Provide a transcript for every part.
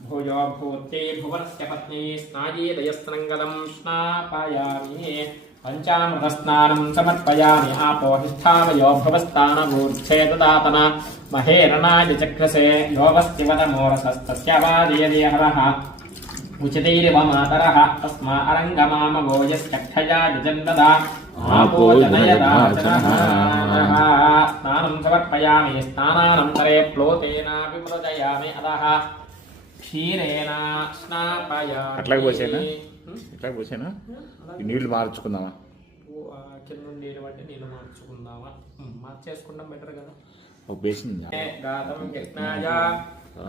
भूयो भूत्यै भुवनस्य पत्नी स्नायीदयस्त्रङ्गलं स्नापयामि पञ्चामृतस्नानं समर्पयामि आपोहिष्ठावयो भुवस्तानमूर्च्छे ददातन महेरणाय चक्रसे योऽवस्ति वदमोरसस्तस्य वादयदि हरः उचितैरिव मातरः तस्मा अरङ्गमामवो यश्चक्षया जजन्वदा आपो जनयदा स्नानं समर्पयामि स्नानानन्तरे प्लोतेनापि प्रोदयामि अधः క్షీరేణ స్నాపయామి. అట్లాగే పోసేనా నీళ్లు మార్చుకుందామా? కింద నీళ్ళు బట్టి నీళ్ళు మార్చుకుందామా? మార్చేసుకుందాం బెటర్ కదా. ఒక బేసిన్ గాతం యజ్ఞాయ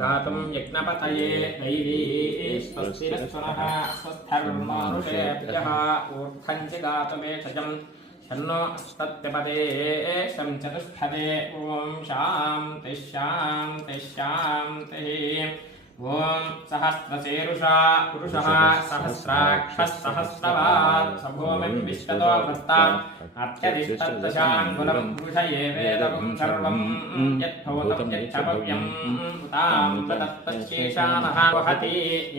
గాతం యజ్ఞపతయే దైవీ స్వస్తిరస్వనః స్వస్థర్మానుషేభ్యః ఊర్ధ్వం చ గాతమేషజం షన్నో అస్తత్యపదే శం చతుష్ఠదే ఓం శాంతి శాంతి శాంతి. ఓం సహస్రశీరుషా పురుషः సహస్రాక్షः సహస్రవాన్ సభూమిం విశ్వతో భర్త అత్యధిష్టదశాంగులం పురుష ఏ వేదం సర్వం యద్భూతం యచ్చభవ్యం తాం తత్తశేషానః వహతి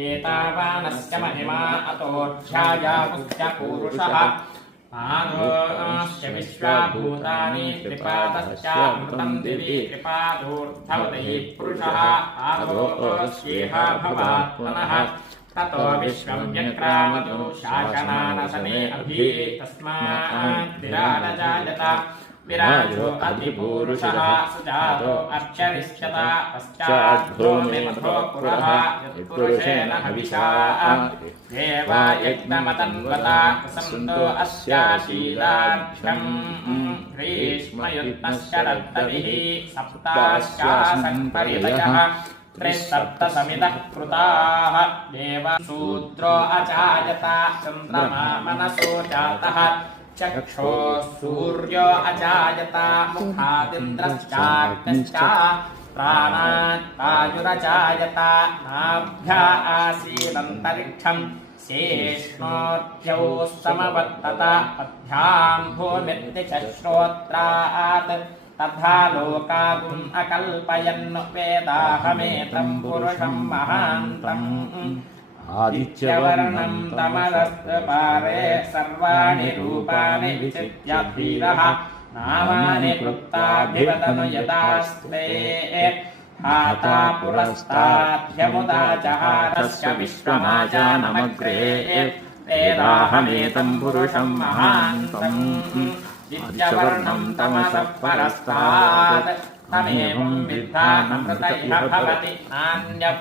ఏతావానస్య మహిమా అతోధ్యాయాముశ్చ పురుషः ఆనోశ్చ విశ్వాభూతాని త్రిపాదశ్చామృతం దివి త్రిపాదోర్ధవదై పురుషः ఆనోశ్యేహ భవాత్ పునః తతో విశ్వం వ్యక్రామతో శాసనానసనే అభి తస్మాత్ విరాజాయత విరాజో అతిపూరుషः సుజాతో అర్చరిష్యత పశ్చాద్భూమిమథో పురః యత్పురుషేణ హవిషా దేవా యజ్ఞమతన్వత ప్రసంతో అస్యాశీలాక్షం గ్రీష్మయుక్తశరద్దభిః సప్తాశ్చాసన్ పరిదయః త్రిసప్తసమిదః కృతాః దేవ శూద్రో అజాయత చంద్రమా మనసో జాతః చక్షో సూర్యో అజాయత ముఖాదింద్రశ్చాగ్నిశ్చ ప్రాణాత్ వాయురజాయత నాభ్యా ఆసీదంతరిక్షం శేష్ణోర్ధ్యౌ సమవర్తత పద్భ్యాం భూమిర్దిశ్రోత్రాత్ తథా లోకాగుం అకల్పయన్ వేదాహమేతం పురుషం మహాంతం ఆదిత్యవర్ణం తమదస్తపారే సర్వాణి రూపాణి విచిత్యధీరః నామాని కృత్తాభివదను యదాస్తే హాతా పురస్తాద్యముదా జహారస్య విశ్వమాజానమగ్రే వేదాహమేతం పురుషం మహాంతం విద్యవర్ణం తమసః పరస్తాద్ తమేవం విద్వానమృత ఇహ భవతి నాన్యః